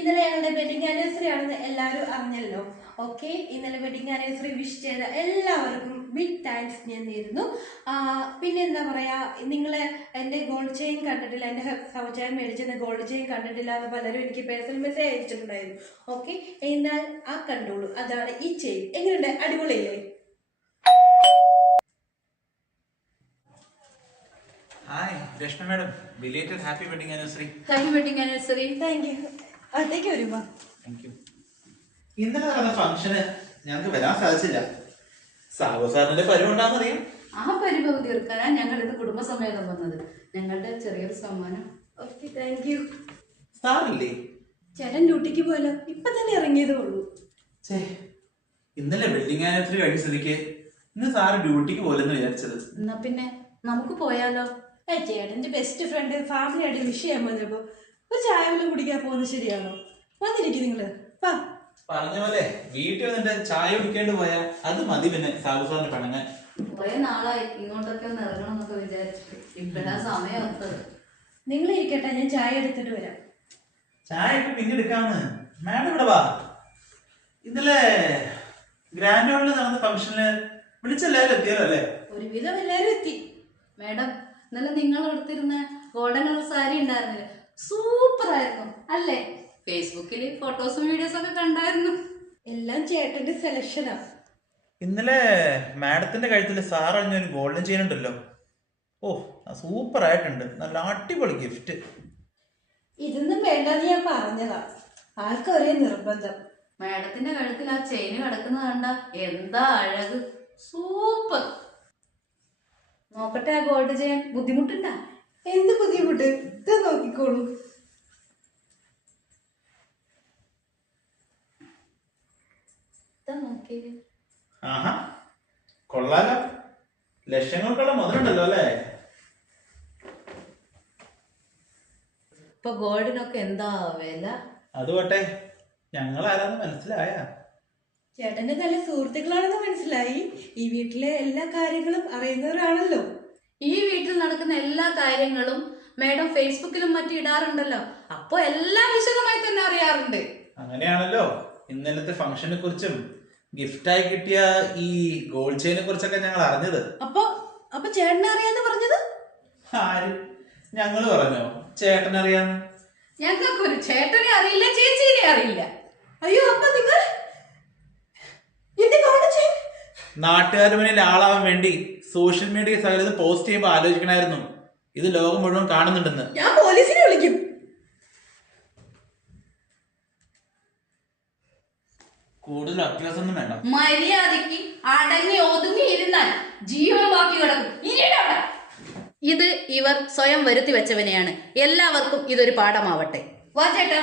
ഇന്നലെ ഞങ്ങളുടെ wedding anniversary ആണെന്ന് എല്ലാവരും അറിഞ്ഞല്ലോ. ഓക്കെ, ഇന്നലെ വെഡിങ് ആനിവേഴ്സറി വിഷ് ചെയ്ത എല്ലാവർക്കും ബിഗ് താങ്ക്സ് ഞാൻ നേരുന്നു. പിന്നെ എന്താ പറയാ, നിങ്ങൾ എൻ്റെ ഗോൾഡ് ചെയിൻ കണ്ടിട്ടില്ല, എൻ്റെ സൗജന്യം മേടിച്ചെന്ന ഗോൾഡ് ചെയിൻ കണ്ടിട്ടില്ല എന്ന് പലരും എനിക്ക് പേഴ്സണൽ മെസ്സേജ് അയച്ചിട്ടുണ്ടായിരുന്നു. ഓക്കെ, എന്നാൽ ആ കണ്ടോളൂ, അതാണ് ഈ ചെയിൻ. എങ്ങനെയുണ്ട്? അടിപൊളിയല്ലേ? Hi Rashmi madam, belated happy wedding anniversary. Happy wedding anniversary. Thank you. അകത്തേക്ക് വരുമ്പോ താങ്ക് യു. ഇന്നലെ നടന്ന ഫംഗ്ഷന് ഞങ്ങൾക്ക് വരാൻ സാധിച്ചില്ല. സാബു സാറിന്റെ പരിവുണ്ടാകുന്നറിയാം. ആ പരിഭവം തീർക്കാനാ ഞങ്ങൾ ഇത് കുടുംബസമേതം വന്നത്. ഞങ്ങളുടെ ചെറിയൊരു സമ്മാനം. Okay, thank you. സാറില്ലേ? ചേട്ടൻ ഡ്യൂട്ടിക്ക് പോയല്ലോ, ഇപ്പൊ തന്നെ ഇറങ്ങിയതേ ഉള്ളൂ. ഇന്നലെ വെഡിങ് ആനിവേഴ്സറി കഴിഞ്ഞ സ്ഥിതിക്ക് ഇന്ന് സാറ് ഡ്യൂട്ടിക്ക് പോലെന്ന് വിചാരിച്ചത്. എന്നാ പിന്നെ നമുക്ക് പോയാലോ? ചേട്ടന്റെ ബെസ്റ്റ് ഫ്രണ്ട് ഫാമിലി ആയിട്ട് വിഷ് ചെയ്യാൻ വന്നപ്പോ ഒരു ചായ വല്ലതും കുടിക്കാൻ പോകുന്നത് ശരിയാണോ? വന്നിരിക്കും നിങ്ങള്. പറഞ്ഞ പോലെ വീട്ടിൽ വന്നിട്ട് ചായ കുടിക്കേണ്ടി പോയാ അത് മതി പിന്നെ സാബു സാറിന് പണങ്ങാൻ. കുറെ നാളായി ഇങ്ങോട്ടൊക്കെ ഒന്ന് ഇറങ്ങണം എന്നൊക്കെ വിചാരിച്ചിട്ട് ഇപ്പഴാ സമയം എത്തത്. നിങ്ങൾ ഇരിക്കട്ടെ, ഞാൻ ചായ എടുത്തിട്ട് വരാം. ചായ ഒക്കെ പിന്നെ എടുക്കാമെന്ന്. മാഡം ഇവിടെ വാ. ഇന്നലെ ഗ്രാൻഡ് ഹോളിൽ നടന്ന ഫംഗ്ഷനില് വിളിച്ചെല്ലാവരും എത്തിയല്ലോ അല്ലേ? ഒരുവിധം എല്ലാരും എത്തി. മാഡം, ഇന്നലെ നിങ്ങൾ എടുത്തിരുന്ന ഗോൾഡൻ കളർ സാരി ഉണ്ടായിരുന്നില്ല, സൂപ്പർ ആയിരുന്നു അല്ലേ? ഫേസ്ബുക്കിൽ ഫോട്ടോസും വീഡിയോസും ഒക്കെ കണ്ടായിരുന്നു. എല്ലാം ചേട്ടന്റെ സെലക്ഷനാ. ഇന്നലെ മാഡത്തിന്റെ കഴുത്തിൽ സാർ അണിഞ്ഞൊരു ഗോൾഡൻ ചെയിൻ ഉണ്ടല്ലോ. ഓ, സൂപ്പർ ആയിട്ടുണ്ട്. നല്ല അടിപൊളി ഗിഫ്റ്റ്. ഇതൊന്നും വേണ്ടെന്ന് ഞാൻ പറഞ്ഞതാ, ആൾക്കും ഒരേ നിർബന്ധം. മാഡത്തിന്റെ കഴുത്തിൽ ആ ചെയിന് കിടക്കുന്നത് കണ്ട എന്താ അഴക്, സൂപ്പർ. നോക്കട്ടെ ആ ഗോൾഡ് ചെയിൻ. ബുദ്ധിമുട്ടുണ്ടാ? എന്ത് ബുദ്ധിമുട്ട്? ഇത് നോക്കിക്കോളൂ. ആഹാ, കൊള്ളാലോ. ലക്ഷങ്ങൾക്കുള്ള മുതലുണ്ടല്ലോ അല്ലേ? ഇപ്പൊ ഗോൾഡിനൊക്കെ എന്താ വില? അതുകൊട്ടെ, ഞങ്ങൾ ആരാന്ന് മനസ്സിലായ? ചേട്ടന്റെ നല്ല സുഹൃത്തുക്കളാണെന്ന് മനസ്സിലായി. ഈ വീട്ടിലെ എല്ലാ കാര്യങ്ങളും അറിയുന്നവരാണല്ലോ. ഈ വീട്ടിൽ നടക്കുന്ന എല്ലാ കാര്യങ്ങളും മാഡം ഫേസ്ബുക്കിലും മറ്റും ഇടാറുണ്ടല്ലോ, അപ്പൊ എല്ലാം വിശദമായി തന്നെ അറിയാറുണ്ട്. അങ്ങനെയാണല്ലോ ഇന്നലത്തെ ഫംഗ്ഷനെ കുറിച്ചും ഗിഫ്റ്റായി കിട്ടിയ ഈ ഗോൾഡ് ചെയിനെ കുറിച്ചൊക്കെ ഞങ്ങൾ അറിഞ്ഞത്. അപ്പൊ ചേട്ടനെ അറിയാന്ന് പറഞ്ഞത്? ആര്? ഞങ്ങൾ പറഞ്ഞോ ചേട്ടനറിയാന്ന്? ഞങ്ങൾക്കൊരു ചേട്ടനെ അറിയില്ല, ചേച്ചീനെ അറിയില്ല. അയ്യോ, അപ്പൊ നിങ്ങൾ നാട്ടുകാർ മുന്നിൽ ആളാവാൻ വേണ്ടി സോഷ്യൽ മീഡിയ സകലത് പോസ്റ്റ് ചെയ്യുമ്പോൾ ആലോചിക്കണമായിരുന്നു ഇത് ലോകം മുഴുവൻ കാണുന്നുണ്ടെന്ന്. ഞാൻ പോലീസിനെ വിളിക്കും. കൂടുതൽ അഭ്യാസമൊന്നും വേണ്ട. മര്യാദയ്ക്ക് അടങ്ങി ഒതുങ്ങി ഇരുന്നാൽ ജീവൻ ബാക്കി കിടക്കും. ഇത് ഇവർ സ്വയം വരുത്തി വെച്ചവനെയാണ്. എല്ലാവർക്കും ഇതൊരു പാഠമാവട്ടെ. വാ ചേട്ടാ.